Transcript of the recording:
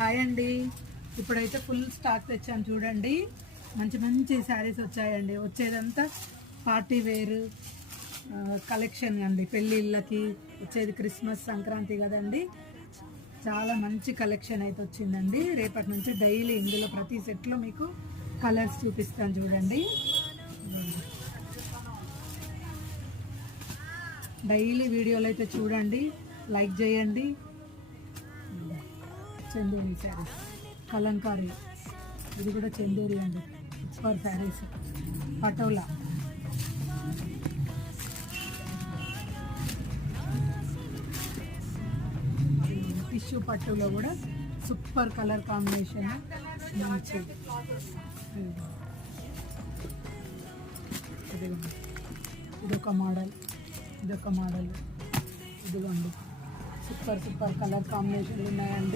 Hi అండి. ఇప్పుడైతే full stock తెచ్చాను చూడండి. మంచి మంచి శారీస్ వచ్చాయండి. వచ్చేదంతా పార్టీ వేర్ కలెక్షన్ అండి. పెళ్ళిళ్ళకి వచ్చేది క్రిస్మస్ సంక్రాంతి కదండి. చాలా మంచి కలెక్షన్ అయితే వచ్చిందండి. రేపటి నుంచి డైలీ ఇందులో ప్రతి సెట్లో మీకు కలర్స్ చూపిస్తాను చూడండి. డైలీ వీడియోలు అయితే చూడండి, లైక్ చేయండి. చందేరి శారీస్, కలంకారీ, ఇది కూడా చందేరి అండి. సూపర్ శారీస్, పటోలా, టిష్యూ పట్టులో కూడా సూపర్ కలర్ కాంబినేషన్ మంచి. ఇదొక మోడల్, ఇదొక మోడల్, ఇదిగోండి. సూపర్ సూపర్ కలర్ కాంబినేషన్లు ఉన్నాయండి.